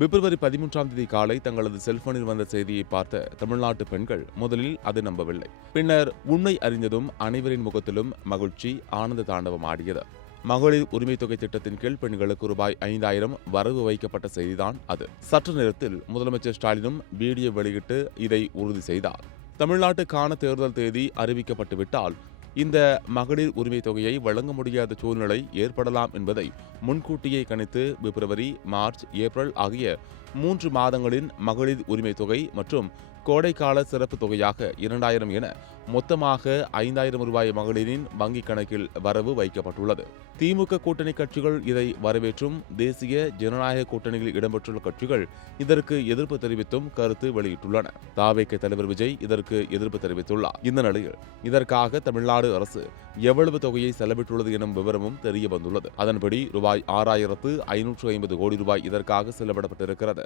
பிப்ரவரி 13ஆம் தேதி காலை தங்களது செல்போனில் வந்த செய்தியை பார்த்த தமிழ்நாட்டு பெண்கள் முதலில் அதை நம்பவில்லை. பின்னர் உண்மை அறிந்ததும் அனைவரின் முகத்திலும் மகிழ்ச்சி, ஆனந்த தாண்டவம் ஆடியது. மகளிர் உரிமை தொகை திட்டத்தின் கீழ் பெண்களுக்கு ரூபாய் 5000 வரவு வைக்கப்பட்ட செய்திதான் அது. சற்று நேரத்தில் முதலமைச்சர் ஸ்டாலினும் வீடியோ வெளியிட்டு இதை உறுதி செய்தார். தமிழ்நாட்டுக்கான தேர்தல் தேதி அறிவிக்கப்பட்டுவிட்டால் இந்த மகளிர் உரிமை தொகையை வழங்க முடியாத சூழ்நிலை ஏற்படலாம் என்பதை முன்கூட்டியே கணித்து பிப்ரவரி, மார்ச், ஏப்ரல் ஆகிய 3 மாதங்களின் மகளிர் உரிமை தொகை மற்றும் கோடைக்கால சிறப்பு தொகையாக 2000 என மொத்தமாக 5000 ரூபாய் மகளிரின் வங்கிக் கணக்கில் வரவு வைக்கப்பட்டுள்ளது. திமுக கூட்டணி கட்சிகள் இதை வரவேற்றும் தேசிய ஜனநாயக கூட்டணியில் இடம்பெற்றுள்ள கட்சிகள் இதற்கு எதிர்ப்பு தெரிவித்தும் கருத்து வெளியிட்டுள்ளன. தாவேக தலைவர் விஜய் இதற்கு எதிர்ப்பு தெரிவித்துள்ளார். இந்த நிலையில் இதற்காக தமிழ்நாடு அரசு எவ்வளவு தொகையை செலவிட்டுள்ளது எனும் விவரமும் தெரிய வந்துள்ளது. அதன்படி ரூபாய் 6550 கோடி ரூபாய் இதற்காக செலவிடப்பட்டிருக்கிறது.